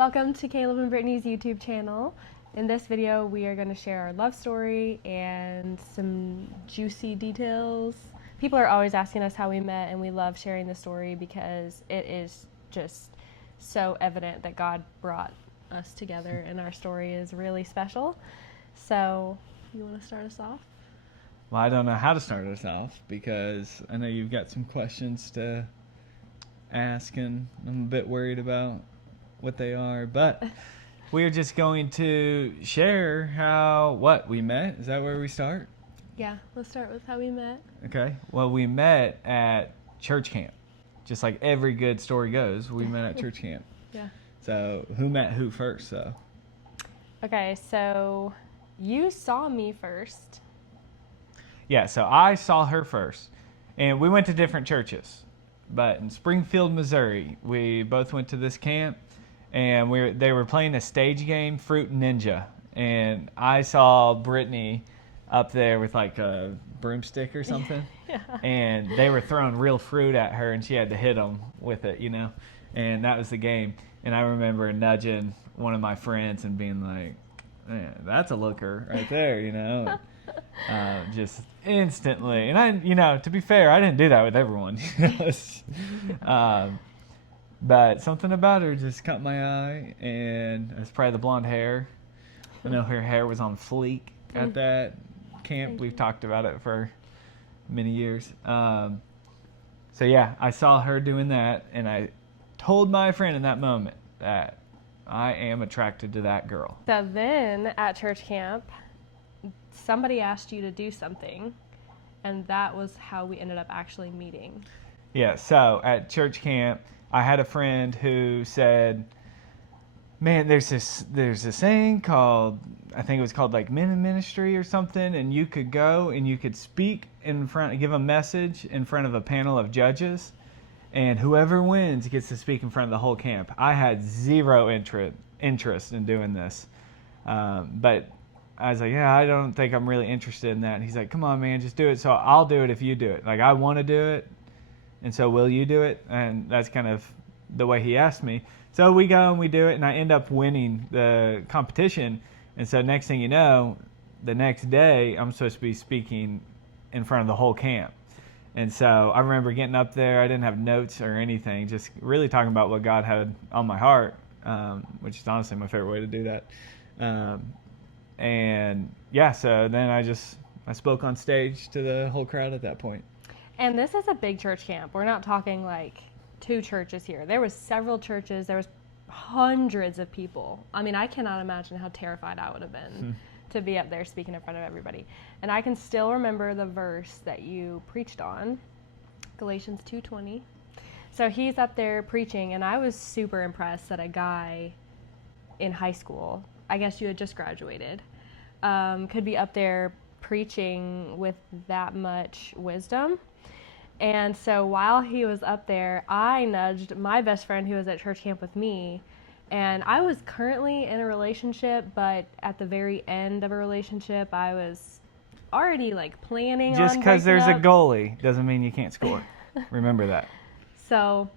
Welcome to Caleb and Brittany's YouTube channel. In this video, we are going to share our love story and some juicy details. People are always asking us how we met, and we love sharing the story because it is just so evident that God brought us together, and our story is really special. So, you want to start us off? Well, I don't know how to start us off because I know you've got some questions to ask, and I'm a bit worried about what they are, but we're just going to share what we met. Is that where we start? Yeah, let's start with how we met. Okay. Well, we met at church camp. Just like every good story goes, we met at church camp. Yeah. So who met who first, though? Okay, so you saw me first. Yeah, so I saw her first. And we went to different churches. But in Springfield, Missouri, we both went to this camp. And they were playing a stage game, Fruit Ninja. And I saw Brittany up there with like a broomstick or something. Yeah. And they were throwing real fruit at her, and she had to hit them with it, you know. And that was the game. And I remember nudging one of my friends and being like, man, that's a looker right there, you know. Just instantly. And to be fair, I didn't do that with everyone. But something about her just caught my eye, and it was probably the blonde hair. I know her hair was on fleek at that camp. We've talked about it for many years. So yeah, I saw her doing that, and I told my friend in that moment that I am attracted to that girl. So then at church camp, somebody asked you to do something, and that was how we ended up actually meeting. Yeah, so at church camp, I had a friend who said, man, there's this thing called, I think it was called like Men in Ministry or something, and you could go and you could speak give a message in front of a panel of judges, and whoever wins gets to speak in front of the whole camp. I had zero interest in doing this, but I was like, yeah, I don't think I'm really interested in that. And he's like, come on, man, just do it. So I'll do it if you do it. Like, I want to do it. And so will you do it? And that's kind of the way he asked me. So we go and we do it, and I end up winning the competition. And so next thing you know, the next day, I'm supposed to be speaking in front of the whole camp. And so I remember getting up there. I didn't have notes or anything, just really talking about what God had on my heart, which is honestly my favorite way to do that. And yeah, so then I spoke on stage to the whole crowd at that point. And this is a big church camp. We're not talking like 2 churches here. There was several churches. There was hundreds of people. I mean, I cannot imagine how terrified I would have been to be up there speaking in front of everybody. And I can still remember the verse that you preached on, Galatians 2:20. So he's up there preaching, and I was super impressed that a guy in high school, I guess you had just graduated, could be up there preaching with that much wisdom. And so while he was up there, I nudged my best friend who was at church camp with me. And I was currently in a relationship, but at the very end of a relationship, I was already like planning Just on because there's breaking a up. goalie doesn't mean you can't score. Remember that. So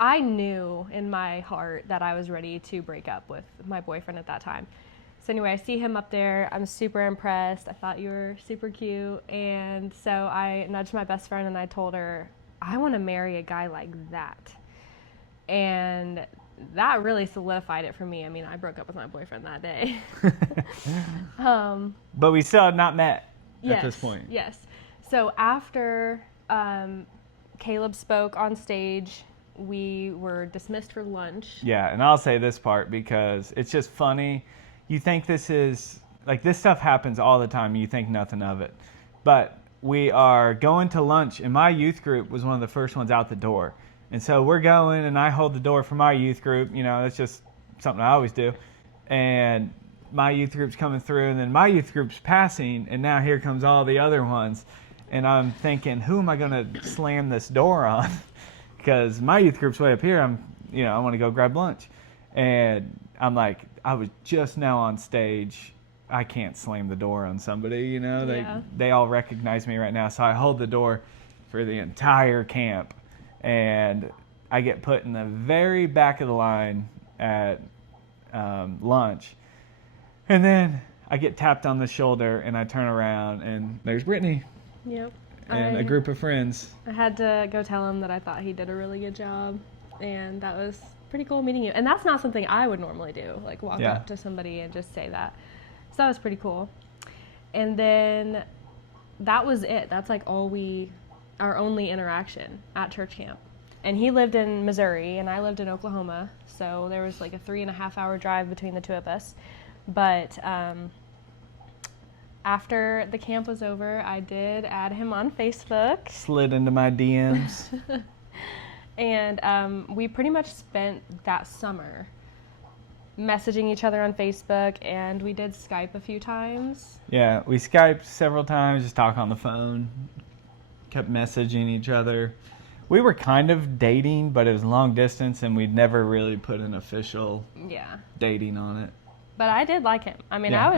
I knew in my heart that I was ready to break up with my boyfriend at that time. So anyway, I see him up there. I'm super impressed. I thought you were super cute. And so I nudged my best friend and I told her, I want to marry a guy like that. And that really solidified it for me. I mean, I broke up with my boyfriend that day. But we still have not met at this point. Yes. So after Caleb spoke on stage, we were dismissed for lunch. Yeah, and I'll say this part because it's just funny. You think this stuff happens all the time. You think nothing of it. But we are going to lunch, and my youth group was one of the first ones out the door. And so we're going, and I hold the door for my youth group. You know, that's just something I always do. And my youth group's coming through, and then my youth group's passing, and now here comes all the other ones. And I'm thinking, who am I going to slam this door on? Because my youth group's way up here. I want to go grab lunch. And I'm like, I was just now on stage. I can't slam the door on somebody, you know. Yeah. They all recognize me right now. So I hold the door for the entire camp. And I get put in the very back of the line at lunch. And then I get tapped on the shoulder, and I turn around, and there's Brittany Yep. and a group of friends. I had to go tell him that I thought he did a really good job, and that was pretty cool meeting you. And that's not something I would normally do, like walk up to somebody and just say that. So that was pretty cool. And then that was it. That's like our only interaction at church camp. And he lived in Missouri, and I lived in Oklahoma, so there was like a 3.5-hour drive between the two of us. But after the camp was over, I did add him on Facebook. Slid into my DMs. And we pretty much spent that summer messaging each other on Facebook, and we did Skype a few times. Yeah, we Skyped several times, just talk on the phone, kept messaging each other. We were kind of dating, but it was long distance, and we'd never really put an official dating on it. But I did like him. I mean, Yeah,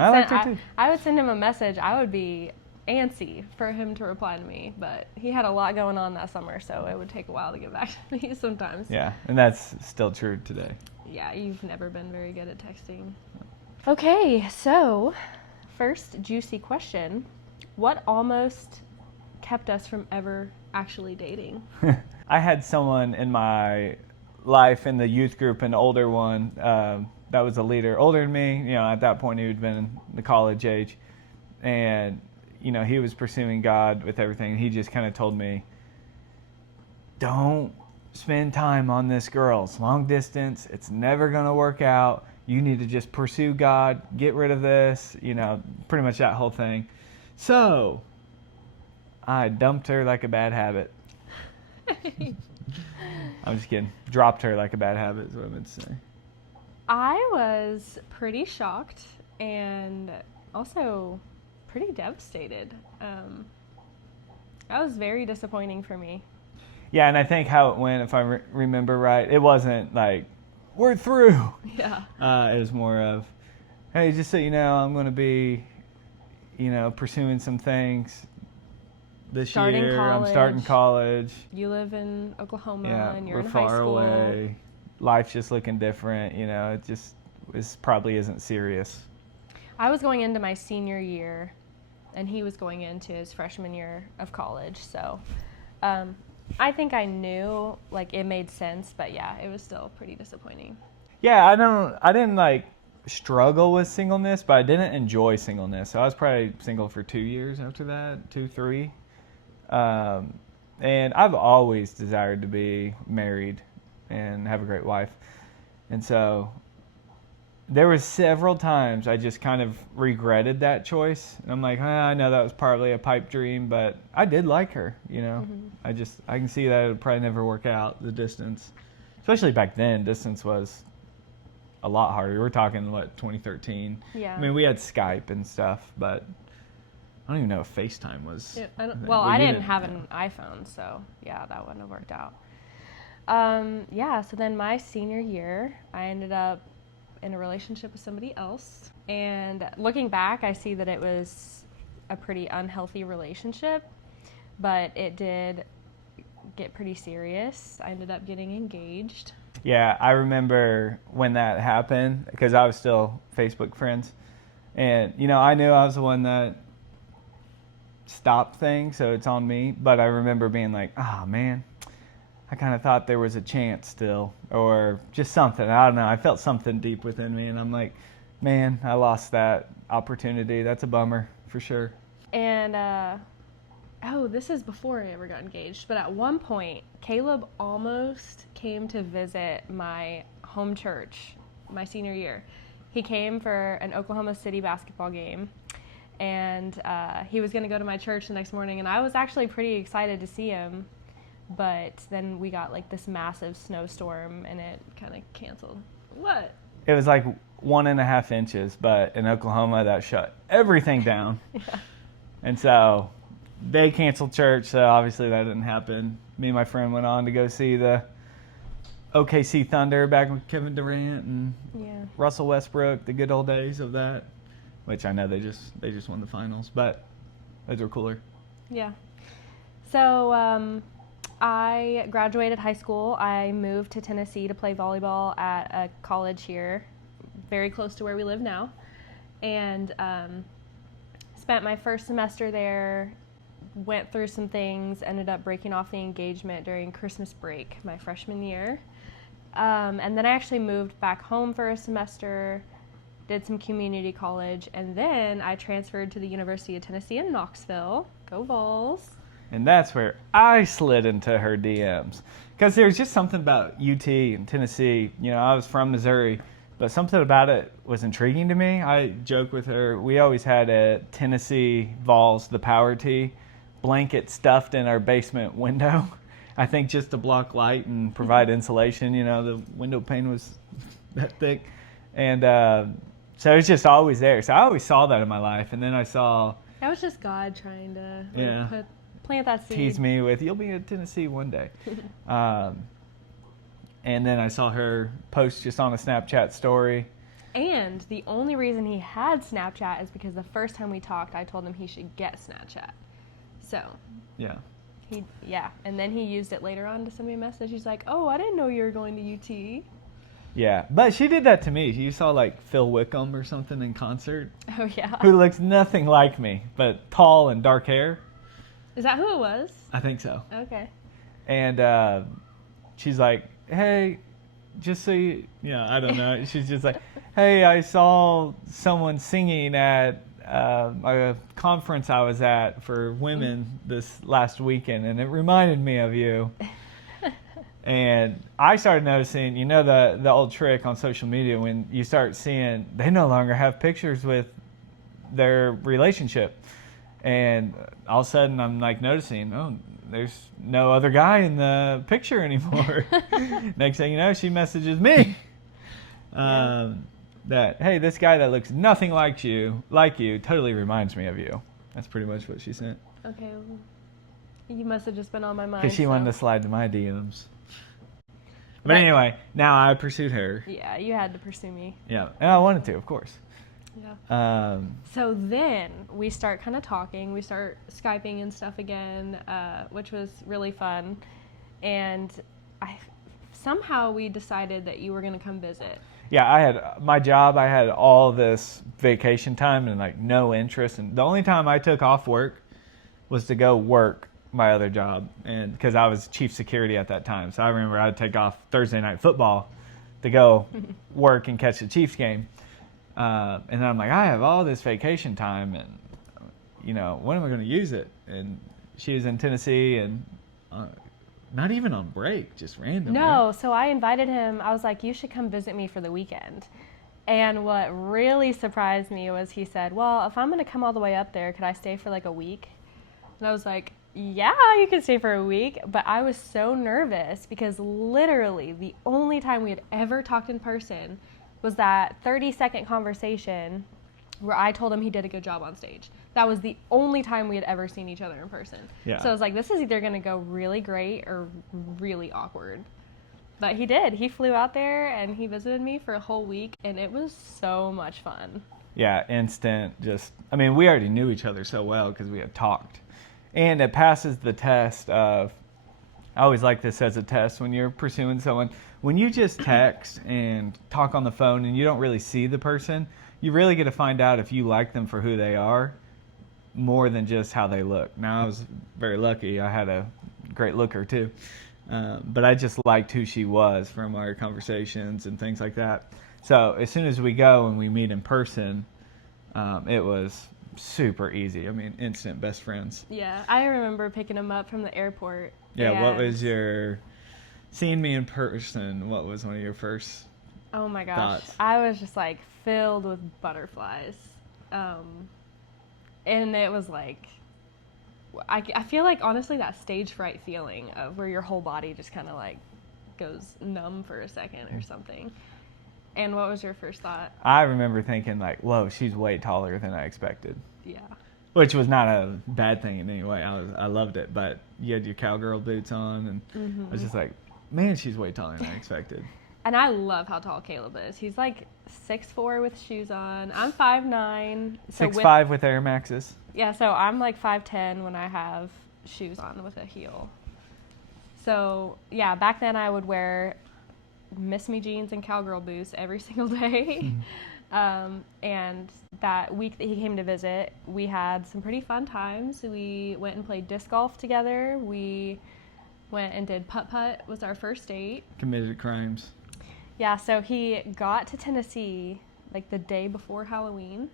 I would send him a message. I would be antsy for him to reply to me, but he had a lot going on that summer, so it would take a while to get back to me sometimes. Yeah, and that's still true today. Yeah, you've never been very good at texting. Okay, so first juicy question. What almost kept us from ever actually dating? I had someone in my life in the youth group, an older one, that was a leader, older than me. You know, at that point he had been in the college age, and you know, he was pursuing God with everything. He just kind of told me, don't spend time on this girl. It's long distance. It's never going to work out. You need to just pursue God, get rid of this, you know, pretty much that whole thing. So I dumped her like a bad habit. I'm just kidding. Dropped her like a bad habit is what I meant to say. I was pretty shocked and also pretty devastated. That was very disappointing for me. Yeah, and I think how it went, if I remember right, it wasn't like, we're through. Yeah. It was more of, hey, just so you know, I'm going to be, you know, pursuing some things this year. I'm starting college. You live in Oklahoma, and you're we're in high far school. away. Life's just looking different. You know, it just probably isn't serious. I was going into my senior year, and he was going into his freshman year of college. So I think I knew, like, it made sense, but yeah, it was still pretty disappointing. Yeah, I didn't like struggle with singleness, but I didn't enjoy singleness. So I was probably single for 2 years after that, 2, 3. And I've always desired to be married and have a great wife. And so there was several times I just kind of regretted that choice. And I'm like, I know that was partly a pipe dream, but I did like her, you know. Mm-hmm. I can see that it would probably never work out, the distance. Especially back then, distance was a lot harder. We're talking, 2013? Yeah. I mean, we had Skype and stuff, but I don't even know if FaceTime was. Yeah, I didn't have an iPhone, so yeah, that wouldn't have worked out. So then my senior year, I ended up in a relationship with somebody else. And looking back, I see that it was a pretty unhealthy relationship, but it did get pretty serious. I ended up getting engaged. Yeah, I remember when that happened because I was still Facebook friends. And, you know, I knew I was the one that stopped things, so it's on me. But I remember being like, oh, man, I kind of thought there was a chance still, or just something. I don't know. I felt something deep within me, and I'm like, man, I lost that opportunity. That's a bummer, for sure. And, this is before I ever got engaged, but at one point, Caleb almost came to visit my home church my senior year. He came for an Oklahoma City basketball game, and he was going to go to my church the next morning, and I was actually pretty excited to see him. But then we got like this massive snowstorm, and it kind of canceled. What? It was like 1.5 inches, but in Oklahoma that shut everything down. Yeah. And so they canceled church, so obviously that didn't happen. Me and my friend went on to go see the OKC Thunder back with Kevin Durant and Russell Westbrook, the good old days of that. Which I know they just won the finals, but those were cooler. Yeah. So I graduated high school. I moved to Tennessee to play volleyball at a college here, very close to where we live now. And spent my first semester there, went through some things, ended up breaking off the engagement during Christmas break my freshman year. And then I actually moved back home for a semester, did some community college, and then I transferred to the University of Tennessee in Knoxville. Go Vols. And that's where I slid into her DMs. Because there's just something about UT and Tennessee. You know, I was from Missouri, but something about it was intriguing to me. I joke with her. We always had a Tennessee Vols, the Power Tee, blanket stuffed in our basement window. I think just to block light and provide insulation. You know, the window pane was that thick. And so it was just always there. So I always saw that in my life. And then I saw... That was just God trying to plant that seed. Tease me with, you'll be in Tennessee one day. And then I saw her post just on a Snapchat story. And the only reason he had Snapchat is because the first time we talked, I told him he should get Snapchat. So... Yeah. And then he used it later on to send me a message. He's like, oh, I didn't know you were going to UT. Yeah, but she did that to me. You saw like Phil Wickham or something in concert. Oh, yeah. Who looks nothing like me, but tall and dark hair. Is that who it was? I think so. Okay. And she's like, hey, just so you, I don't know. She's just like, hey, I saw someone singing at a conference I was at for women this last weekend, and it reminded me of you. And I started noticing, the old trick on social media when you start seeing they no longer have pictures with their relationship. And all of a sudden I'm like noticing, oh, there's no other guy in the picture anymore. Next thing you know, she messages me that, hey, this guy that looks nothing like you totally reminds me of you. That's pretty much what she sent. Okay. Well, you must have just been on my mind. Because she wanted to slide to my DMs. But anyway, now I pursued her. Yeah, you had to pursue me. Yeah, and I wanted to, of course. Yeah. So then we start kind of talking. We start Skyping and stuff again, which was really fun. And somehow we decided that you were going to come visit. Yeah, I had my job. I had all this vacation time and like no interest. And the only time I took off work was to go work my other job, and because I was chief security at that time. So I remember I'd take off Thursday night football to go work and catch the Chiefs game. And then I'm like, I have all this vacation time, and when am I going to use it? And she was in Tennessee, and not even on break, just random. No, so I invited him. I was like, you should come visit me for the weekend. And what really surprised me was he said, well, if I'm going to come all the way up there, could I stay for like a week? And I was like, yeah, you can stay for a week. But I was so nervous because literally the only time we had ever talked in person was that 30-second conversation where I told him he did a good job on stage. That was the only time we had ever seen each other in person. Yeah. So I was like, this is either going to go really great or really awkward. But he did. He flew out there and he visited me for a whole week, and it was so much fun. Yeah, instant. We already knew each other so well because we had talked. And it passes the test of, I always like this as a test when you're pursuing someone. When you just text and talk on the phone and you don't really see the person, you really get to find out if you like them for who they are more than just how they look. Now, I was very lucky. I had a great looker too. But I just liked who she was from our conversations and things like that. So as soon as we go and we meet in person, it was super easy. Instant best friends. Yeah, I remember picking him up from the airport. Yeah, what was seeing me in person, what was one of your first Oh my gosh. thoughts? I was just like filled with butterflies. And it was like, I feel like honestly that stage fright feeling of where your whole body just kind of like goes numb for a second or something. And what was your first thought? I remember thinking like, whoa, she's way taller than I expected. Yeah. Which was not a bad thing in any way. I loved it. But you had your cowgirl boots on, and I was just like, man, she's way taller than I expected. And I love how tall Caleb is. He's like 6'4" with shoes on. I'm 5'9". 6'5" with Air Maxes. Yeah, so I'm like 5'10" when I have shoes on with a heel. So, yeah, back then I would wear Miss Me jeans and cowgirl boots every single day. And that week that he came to visit, we had some pretty fun times. We went and played disc golf together. We went and did putt-putt was our first date. Committed crimes. Yeah, so he got to Tennessee like the day before Halloween.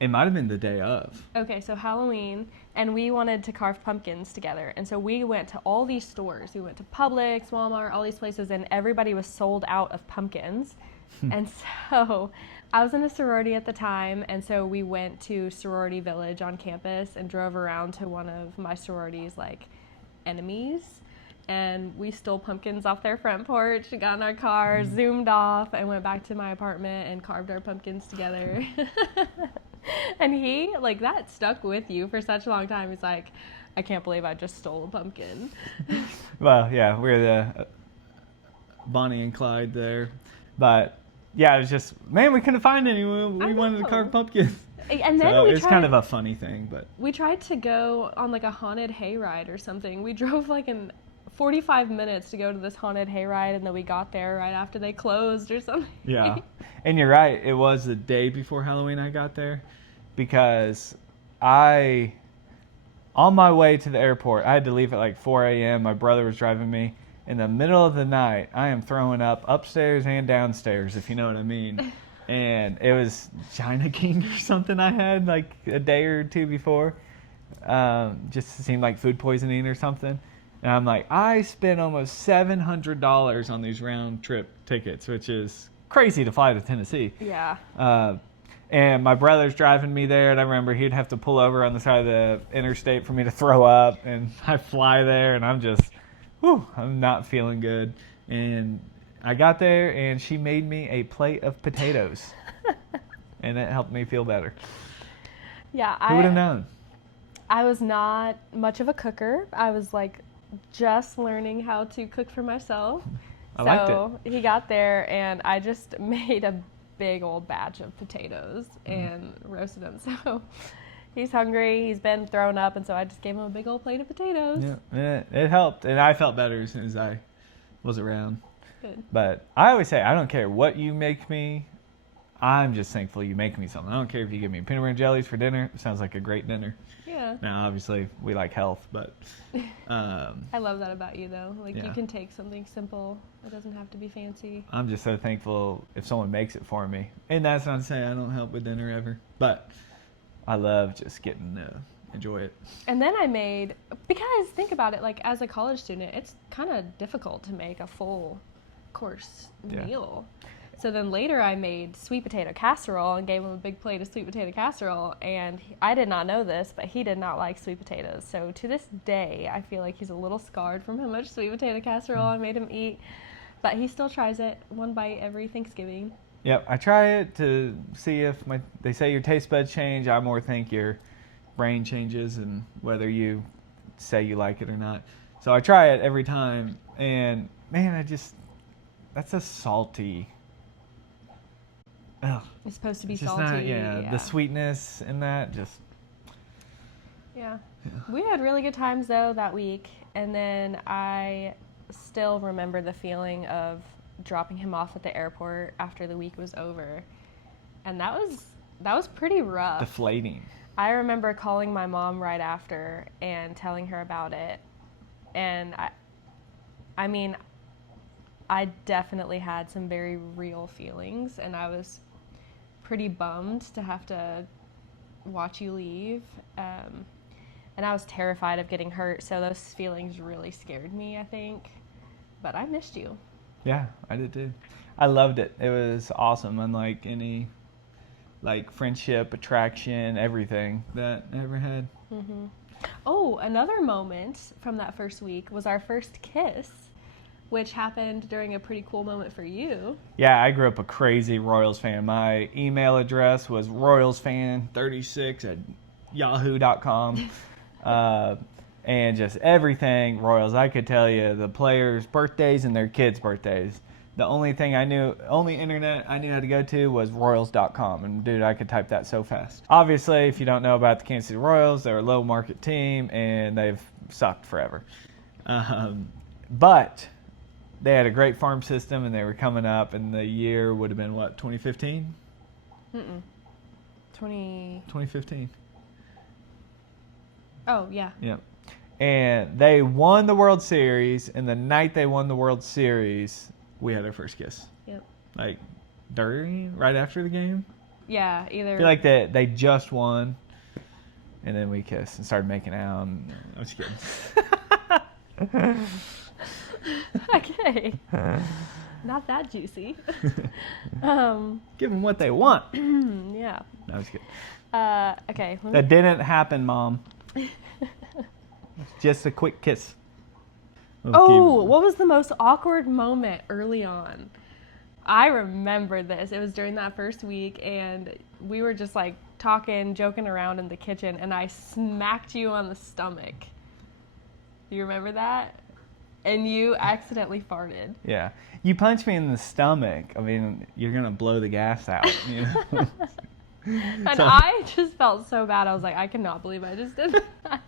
It might have been the day of. Okay, so Halloween, and we wanted to carve pumpkins together. And so we went to all these stores. We went to Publix, Walmart, all these places, and everybody was sold out of pumpkins. And so I was in a sorority at the time, and so we went to Sorority Village on campus and drove around to one of my sorority's like enemies. And we stole pumpkins off their front porch, got in our car, zoomed off, and went back to my apartment and carved our pumpkins together. And he, like, that stuck with you for such a long time. He's like, I can't believe I just stole a pumpkin. Well, yeah, we're the Bonnie and Clyde there. But, yeah, it was just, man, we couldn't find anyone. We wanted to carve pumpkins. And then so it's kind of a funny thing, but. We tried to go on, like, a haunted hayride or something. We drove, like, 45 minutes to go to this haunted hayride, and then we got there right after they closed or something. Yeah. And you're right. It was the day before Halloween I got there, because on my way to the airport, I had to leave at like 4 a.m. My brother was driving me. In the middle of the night, I am throwing up upstairs and downstairs, if you know what I mean. And it was China King or something I had like a day or two before. Just seemed like food poisoning or something. And I'm like, I spent almost $700 on these round trip tickets, which is crazy to fly to Tennessee. Yeah. And my brother's driving me there, and I remember he'd have to pull over on the side of the interstate for me to throw up, and I fly there, and I'm not feeling good. And I got there, and she made me a plate of potatoes, and it helped me feel better. Yeah. Who would have known? I was not much of a cooker. I was like just learning how to cook for myself. I liked it. He got there, and I just made a big old batch of potatoes and roasted them. So he's hungry. He's been thrown up, and so I just gave him a big old plate of potatoes. Yeah, it helped, and I felt better as soon as I was around. Good. But I always say, I don't care what you make me. I'm just thankful you make me something. I don't care if you give me peanut butter and jellies for dinner. It sounds like a great dinner. Yeah. Now, obviously, we like health, but. I love that about you, though. Like, yeah. You can take something simple. It doesn't have to be fancy. I'm just so thankful if someone makes it for me. And that's not to say I don't help with dinner ever. But I love just getting to enjoy it. And then I made, because think about it, like, as a college student, it's kind of difficult to make a full course meal. So then later I made sweet potato casserole and gave him a big plate of sweet potato casserole, and I did not know this, but he did not like sweet potatoes. So to this day, I feel like he's a little scarred from how much sweet potato casserole I made him eat, but he still tries it one bite every Thanksgiving. Yep, I try it to see if they say your taste buds change. I more think your brain changes and whether you say you like it or not. So I try it every time, and man, that's a salty. Ugh. It's supposed to be just salty. Not, the sweetness in that just. Yeah. We had really good times though that week, and then I still remember the feeling of dropping him off at the airport after the week was over, and that was pretty rough. Deflating. I remember calling my mom right after and telling her about it, and I mean, I definitely had some very real feelings, and I was pretty bummed to have to watch you leave, and I was terrified of getting hurt, so those feelings really scared me, I think, but I missed you. Yeah, I did too. I loved it. It was awesome, unlike any friendship, attraction, everything that I ever had. Mm-hmm. Oh, another moment from that first week was our first kiss, which happened during a pretty cool moment for you. Yeah, I grew up a crazy Royals fan. My email address was royalsfan36@yahoo.com. And just everything Royals. I could tell you the players' birthdays and their kids' birthdays. The only internet I knew how to go to was royals.com. And dude, I could type that so fast. Obviously, if you don't know about the Kansas City Royals, they're a low market team and they've sucked forever. But they had a great farm system, and they were coming up, and the year would have been, what, 2015? 2015. Oh, yeah. Yep. And they won the World Series, and the night they won the World Series, we had our first kiss. Yep. Like, right after the game. Yeah, either. I feel like they just won, and then we kissed and started making out. And I was kidding. Okay. Not that juicy. Give them what they want. Yeah. No, I was kidding. Okay. That didn't happen, Mom. Just a quick kiss. What was the most awkward moment early on? I remember this. It was during that first week, and we were just like talking, joking around in the kitchen, and I smacked you on the stomach. Do you remember that? And you accidentally farted. Yeah. You punched me in the stomach. I mean, you're going to blow the gas out. You know? And I just felt so bad. I was like, I cannot believe I just did that.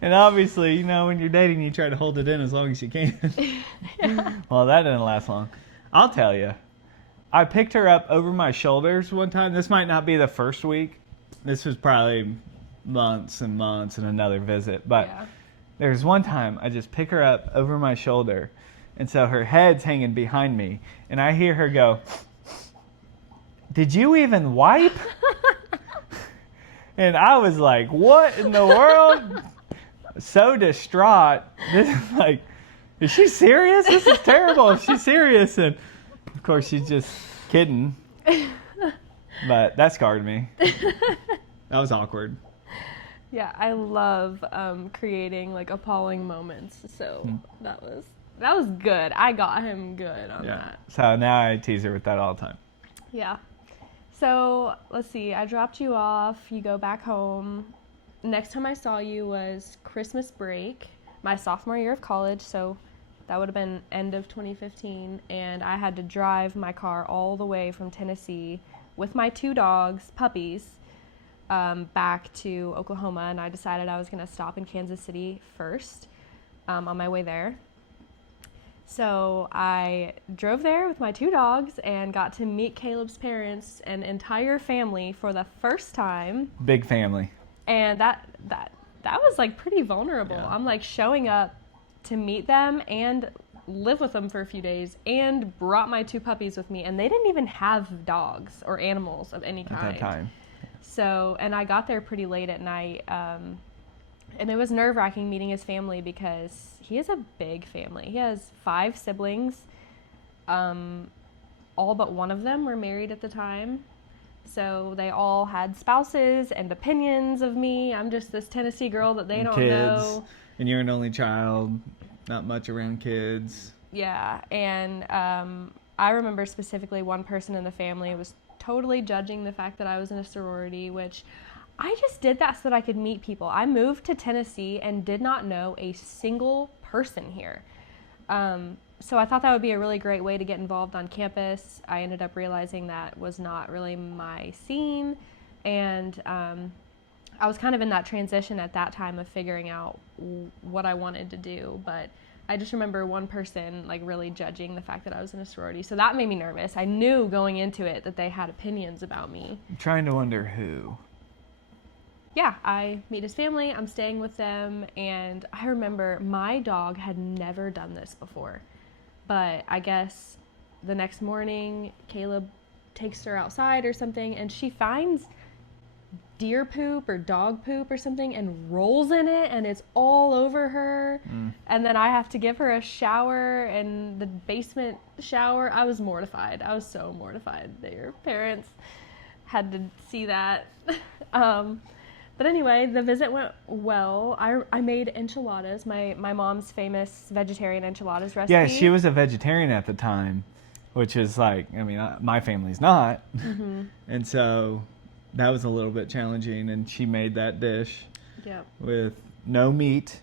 And obviously, you know, when you're dating, you try to hold it in as long as you can. Yeah. Well, that didn't last long. I'll tell you. I picked her up over my shoulders one time. This might not be the first week. This was probably months and months and another visit. But there was one time I just pick her up over my shoulder. And so her head's hanging behind me. And I hear her go, "Did you even wipe?" And I was like, what in the world? So distraught. This is like, is she serious? This is terrible if she's serious. And of course she's just kidding. But that scarred me. That was awkward. Yeah, I love creating like appalling moments. So that was good. I got him good on that. So now I tease her with that all the time. Yeah. So let's see. I dropped you off. You go back home. Next time I saw you was Christmas break, my sophomore year of college. So that would have been end of 2015. And I had to drive my car all the way from Tennessee with my 2 dogs, puppies, back to Oklahoma. And I decided I was going to stop in Kansas City first on my way there. So I drove there with my 2 dogs and got to meet Caleb's parents and entire family for the first time. Big family. And that was like pretty vulnerable. Yeah. I'm like showing up to meet them and live with them for a few days, and brought my 2 puppies with me, and they didn't even have dogs or animals of any kind. At that time. So, and I got there pretty late at night. And it was nerve-wracking meeting his family because he has a big family. He has 5 siblings. All but one of them were married at the time. So they all had spouses and opinions of me. I'm just this Tennessee girl that they don't know. And you're an only child, not much around kids. Yeah, and I remember specifically one person in the family was totally judging the fact that I was in a sorority, which I just did that so that I could meet people. I moved to Tennessee and did not know a single person here. So I thought that would be a really great way to get involved on campus. I ended up realizing that was not really my scene. And I was kind of in that transition at that time of figuring out what I wanted to do. But I just remember one person like really judging the fact that I was in a sorority. So that made me nervous. I knew going into it that they had opinions about me. I'm trying to wonder who. Yeah, I meet his family, I'm staying with them, and I remember my dog had never done this before. But I guess the next morning, Caleb takes her outside or something, and she finds deer poop or dog poop or something and rolls in it, and it's all over her. And then I have to give her a shower in the basement shower. I was mortified. I was so mortified that your parents had to see that. But anyway, the visit went well. I made enchiladas, my mom's famous vegetarian enchiladas recipe. Yeah, she was a vegetarian at the time, which is like, I mean, my family's not. And so that was a little bit challenging, and she made that dish with no meat.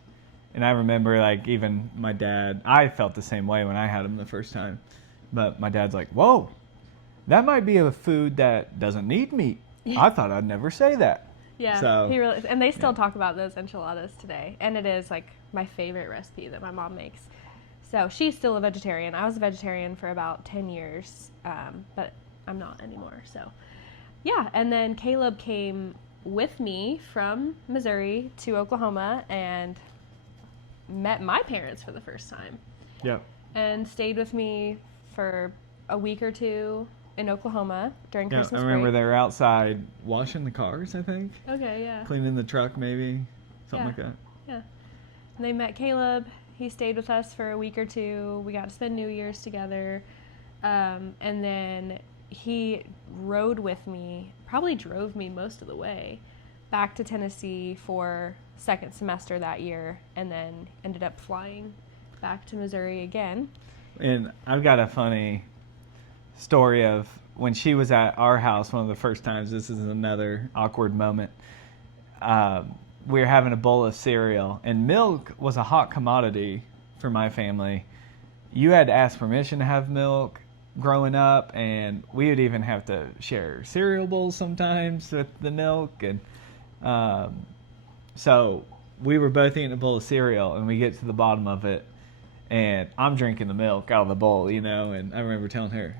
And I remember, like, even my dad, I felt the same way when I had him the first time. But my dad's like, whoa, that might be a food that doesn't need meat. I thought I'd never say that. Yeah, so, he really, and they still talk about those enchiladas today. And it is like my favorite recipe that my mom makes. So she's still a vegetarian. I was a vegetarian for about 10 years, but I'm not anymore. So yeah, and then Caleb came with me from Missouri to Oklahoma and met my parents for the first time. Yep. And stayed with me for a week or two in Oklahoma during Yeah, Christmas I remember break. they were outside washing the cars, I think. Okay, yeah. Cleaning the truck, maybe. Something like that. Yeah. And they met Caleb. He stayed with us for a week or two. We got to spend New Year's together. And then he rode with me, probably drove me most of the way, back to Tennessee for second semester that year, and then ended up flying back to Missouri again. And I've got a funny story of when she was at our house one of the first times. This is another awkward moment. We were having a bowl of cereal, and milk was a hot commodity for my family. You had to ask permission to have milk growing up, and we would even have to share cereal bowls sometimes with the milk. And so we were both eating a bowl of cereal, and we get to the bottom of it, and I'm drinking the milk out of the bowl, you know, and I remember telling her,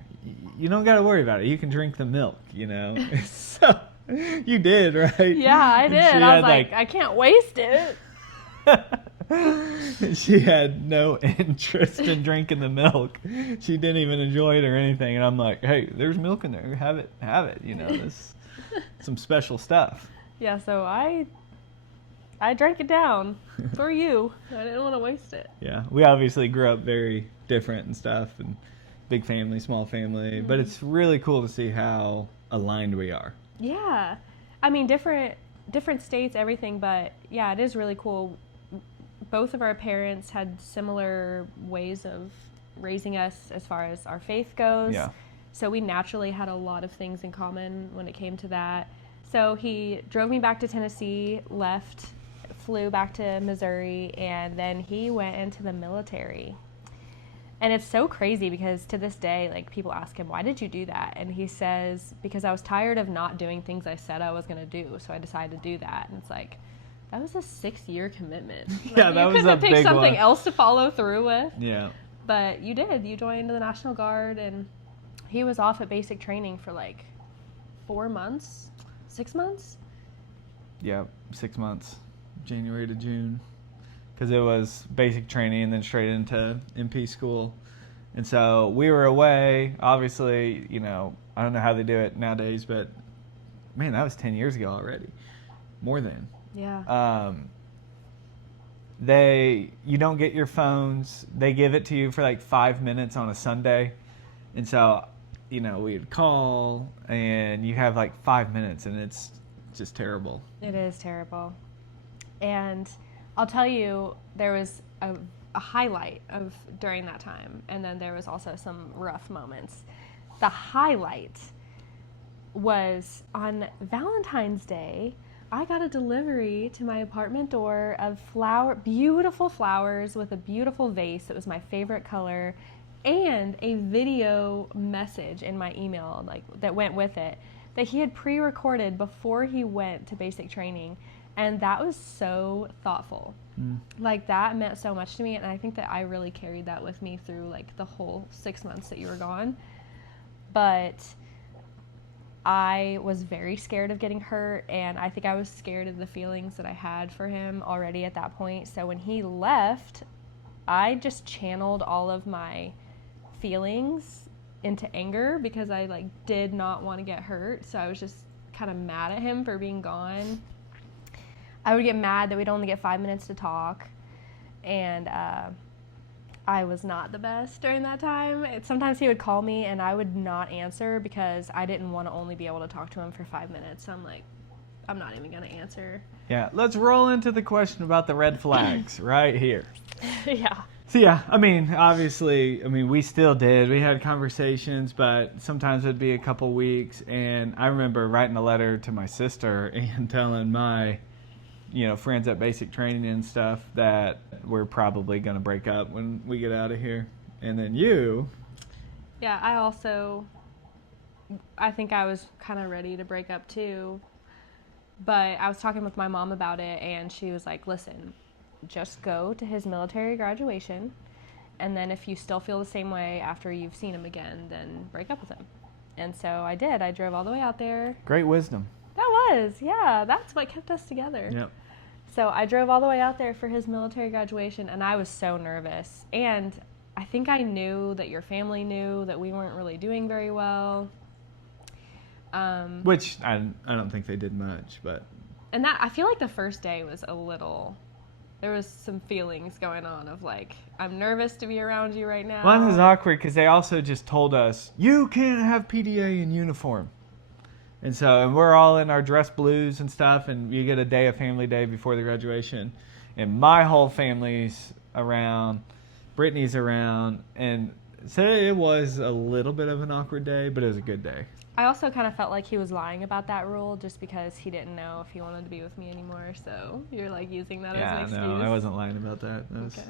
you don't got to worry about it. You can drink the milk, you know. So you did, right? Yeah, I did. I was like, I can't waste it. She had no interest in drinking the milk. She didn't even enjoy it or anything. And I'm like, hey, there's milk in there. Have it. You know, this some special stuff. Yeah, so I drank it down for you. I didn't want to waste it. Yeah, we obviously grew up very different and stuff, and big family, small family. But it's really cool to see how aligned we are. Yeah. I mean, different states, everything, but yeah, it is really cool. Both of our parents had similar ways of raising us as far as our faith goes. Yeah. So we naturally had a lot of things in common when it came to that. So he drove me back to Tennessee, flew back to Missouri, and then he went into the military. And it's so crazy because to this day, like, people ask him, why did you do that? And he says, because I was tired of not doing things I said I was going to do, so I decided to do that. And it's like, that was a 6-year commitment. Like, Yeah, that was a big one. You couldn't have picked something else to follow through with. Yeah. But you did. You joined the National Guard, and he was off at basic training for like 4 months, 6 months? Yeah, 6 months, January to June. Because it was basic training and then straight into MP school. And so we were away. Obviously, you know, I don't know how they do it nowadays, but man, that was 10 years ago already. More than. Yeah. You don't get your phones. They give it to you for like 5 minutes on a Sunday. And so, you know, we'd call and you have like 5 minutes and it's just terrible. It is terrible. And I'll tell you, there was a highlight of during that time, and then there was also some rough moments. The highlight was on Valentine's Day. I got a delivery to my apartment door of beautiful flowers with a beautiful vase. It was my favorite color, and a video message in my email, like, that went with it, that he had pre-recorded before he went to basic training. And that was so thoughtful. Like, that meant so much to me, and I think that I really carried that with me through, like, the whole 6 months that you were gone. But I was very scared of getting hurt, and I think I was scared of the feelings that I had for him already at that point. So when he left, I just channeled all of my feelings into anger because I, like, did not want to get hurt. So I was just kind of mad at him for being gone. I would get mad that we'd only get 5 minutes to talk, and I was not the best during that time. Sometimes he would call me, and I would not answer because I didn't want to only be able to talk to him for 5 minutes. So I'm like, I'm not even going to answer. Yeah, let's roll into the question about the red flags right here. Yeah. So yeah, I mean, obviously, we still did. We had conversations, but sometimes it'd be a couple weeks, and I remember writing a letter to my sister and telling my friends at basic training and stuff that we're probably going to break up when we get out of here. And then you. Yeah, I think I was kind of ready to break up too. But I was talking with my mom about it, and she was like, listen, just go to his military graduation And then if you still feel the same way after you've seen him again, then break up with him. And so I did. I drove all the way out there. Great wisdom. That was, yeah. That's what kept us together. Yep. So I drove all the way out there for his military graduation, and I was so nervous. And I think I knew that your family knew that we weren't really doing very well. Which I don't think they did much, but. And that, I feel like the first day was a little, there was some feelings going on of like, I'm nervous to be around you right now. Well, it was awkward because they also just told us, you can't have PDA in uniform. And we're all in our dress blues and stuff, and you get a day of family day before the graduation. And my whole family's around, Brittany's around, and so it was a little bit of an awkward day, but it was a good day. I also kind of felt like he was lying about that rule just because he didn't know if he wanted to be with me anymore. So you're like using that as an excuse. Yeah, no, I wasn't lying about that. Okay.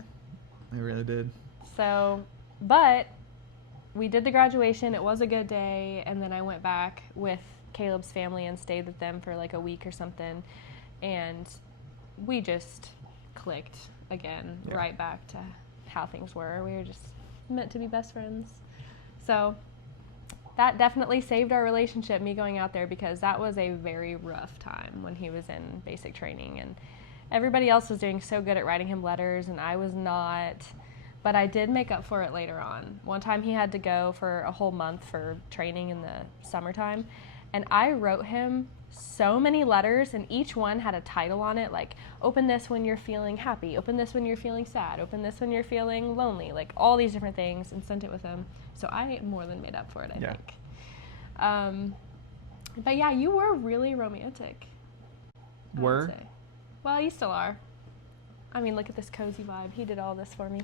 I really did. So, but we did the graduation. It was a good day. And then I went back with Caleb's family and stayed with them for like a week or something. And we just clicked again, right back to how things were. We were just meant to be best friends. So that definitely saved our relationship, me going out there, because that was a very rough time when he was in basic training. And everybody else was doing so good at writing him letters, and I was not. But I did make up for it later on. One time he had to go for a whole month for training in the summertime, and I wrote him so many letters, and each one had a title on it, like, open this when you're feeling happy, open this when you're feeling sad, open this when you're feeling lonely, like all these different things, and sent it with him. So I more than made up for it, I think. But yeah, you were really romantic. Were? Well, you still are. I mean, look at this cozy vibe. He did all this for me.